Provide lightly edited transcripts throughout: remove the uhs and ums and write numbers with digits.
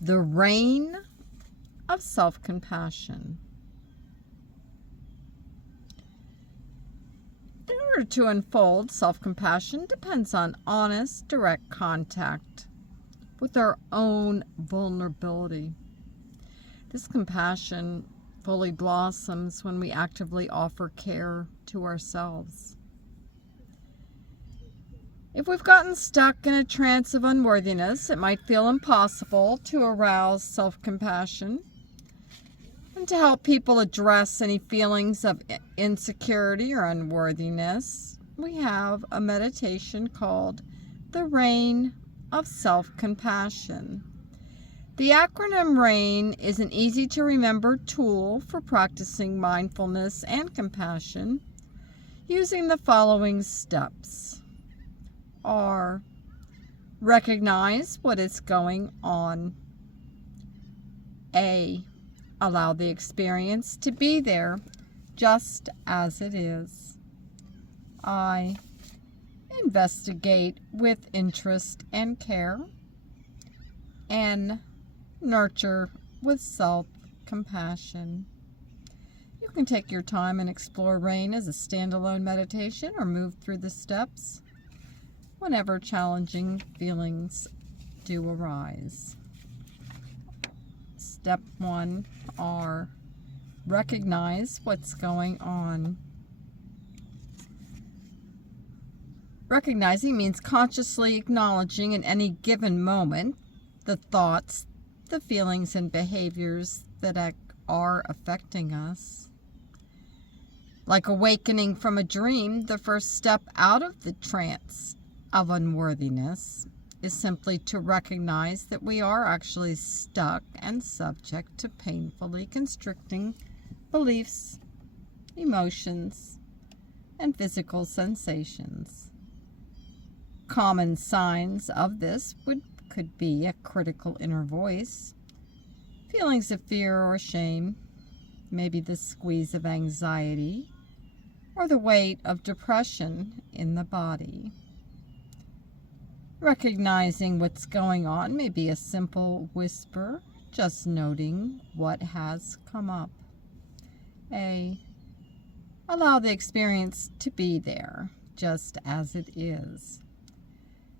The reign of self-compassion. In order to unfold, self-compassion depends on honest, direct contact with our own vulnerability. This compassion fully blossoms when we actively offer care to ourselves. If we've gotten stuck in a trance of unworthiness, it might feel impossible to arouse self-compassion. And to help people address any feelings of insecurity or unworthiness, we have a meditation called the Reign of Self-Compassion. The acronym RAIN is an easy-to-remember tool for practicing mindfulness and compassion using the following steps. R. Recognize what is going on. A. Allow the experience to be there just as it is. I. Investigate with interest and care. N. Nurture with self-compassion. You can take your time and explore RAIN as a standalone meditation or move through the steps whenever challenging feelings do arise. Step 1, R. Recognize what's going on. Recognizing means consciously acknowledging in any given moment the thoughts, the feelings, and behaviors that are affecting us. Like awakening from a dream, the first step out of the trance of unworthiness is simply to recognize that we are actually stuck and subject to painfully constricting beliefs, emotions, and physical sensations. Common signs of this could be a critical inner voice, feelings of fear or shame, maybe the squeeze of anxiety, or the weight of depression in the body. Recognizing what's going on may be a simple whisper, just noting what has come up. A. Allow the experience to be there, just as it is.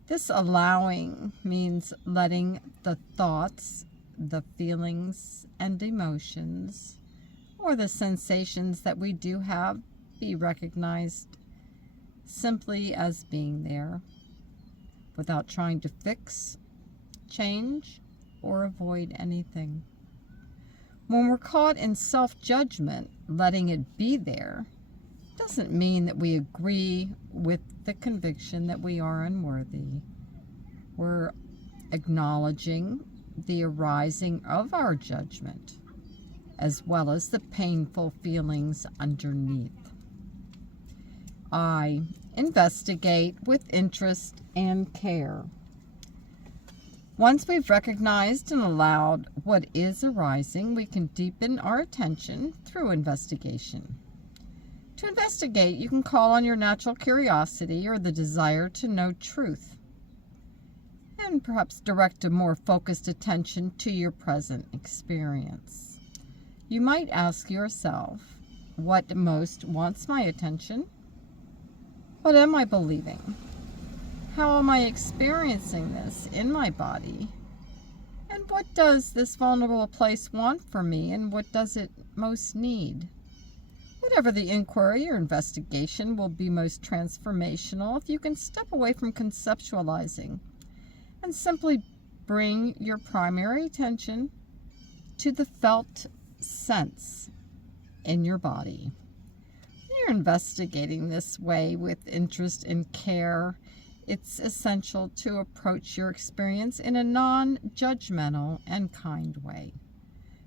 This allowing means letting the thoughts, the feelings and emotions, or the sensations that we do have be recognized simply as being there, without trying to fix, change, or avoid anything. When we're caught in self-judgment, letting it be there doesn't mean that we agree with the conviction that we are unworthy. We're acknowledging the arising of our judgment, as well as the painful feelings underneath. I. Investigate with interest and care. Once we've recognized and allowed what is arising, we can deepen our attention through investigation. To investigate, you can call on your natural curiosity or the desire to know truth, and perhaps direct a more focused attention to your present experience. You might ask yourself, what most wants my attention? What am I believing? How am I experiencing this in my body? And what does this vulnerable place want from me, and what does it most need? Whatever the inquiry or investigation will be most transformational if you can step away from conceptualizing and simply bring your primary attention to the felt sense in your body. When you're investigating this way with interest and care, it's essential to approach your experience in a non-judgmental and kind way.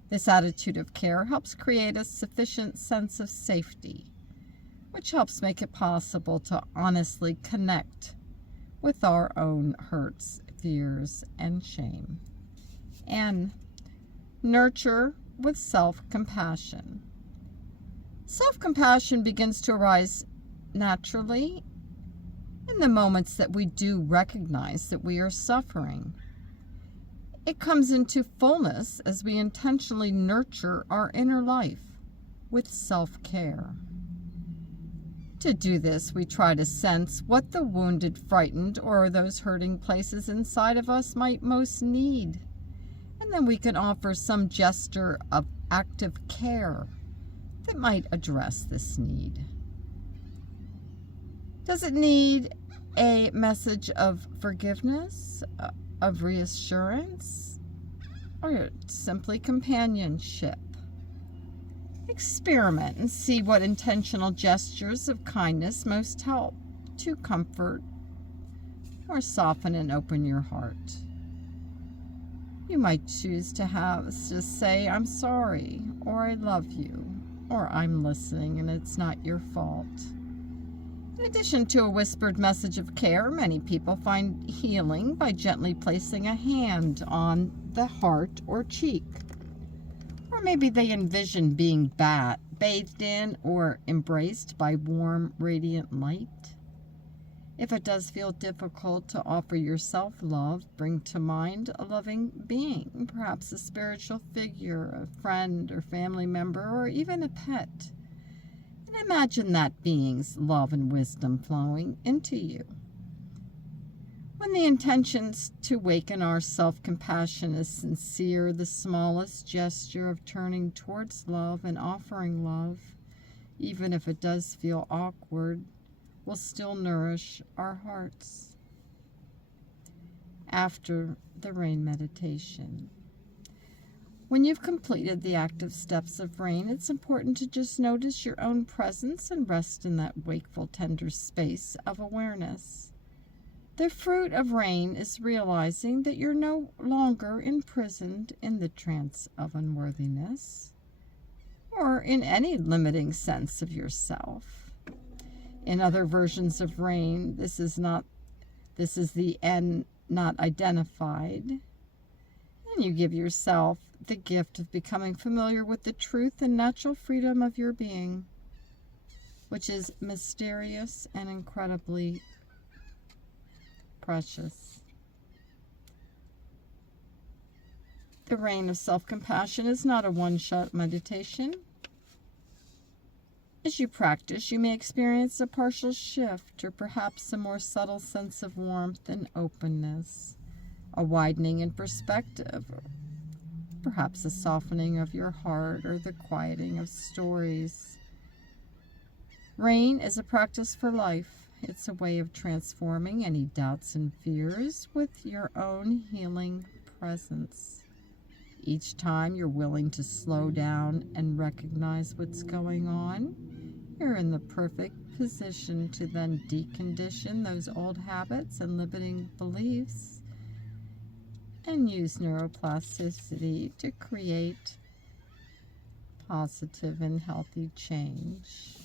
This attitude of care helps create a sufficient sense of safety, which helps make it possible to honestly connect with our own hurts, fears, and shame. And nurture with self-compassion. Self-compassion begins to arise naturally in the moments that we do recognize that we are suffering. It comes into fullness as we intentionally nurture our inner life with self-care. To do this, we try to sense what the wounded, frightened, or those hurting places inside of us might most need. And then we can offer some gesture of active care that might address this need. Does it need a message of forgiveness, of reassurance, or simply companionship? Experiment and see what intentional gestures of kindness most help to comfort or soften and open your heart. You might choose to say, "I'm sorry," or "I love you," or "I'm listening and it's not your fault." In addition to a whispered message of care, many people find healing by gently placing a hand on the heart or cheek. Or maybe they envision being bathed in or embraced by warm, radiant light. If it does feel difficult to offer yourself love, bring to mind a loving being, perhaps a spiritual figure, a friend or family member, or even a pet. And imagine that being's love and wisdom flowing into you. When the intentions to waken our self-compassion is sincere, the smallest gesture of turning towards love and offering love, even if it does feel awkward, will still nourish our hearts. After the rain meditation. When you've completed the active steps of rain, it's important to just notice your own presence and rest in that wakeful, tender space of awareness. The fruit of rain is realizing that you're no longer imprisoned in the trance of unworthiness or in any limiting sense of yourself. In other versions of rain, this is the end not identified. And you give yourself the gift of becoming familiar with the truth and natural freedom of your being, which is mysterious and incredibly precious. The rain of self-compassion is not a one-shot meditation. As you practice, you may experience a partial shift or perhaps a more subtle sense of warmth and openness, a widening in perspective, or perhaps a softening of your heart or the quieting of stories. Rain is a practice for life. It's a way of transforming any doubts and fears with your own healing presence. Each time you're willing to slow down and recognize what's going on, you're in the perfect position to then decondition those old habits and limiting beliefs and use neuroplasticity to create positive and healthy change.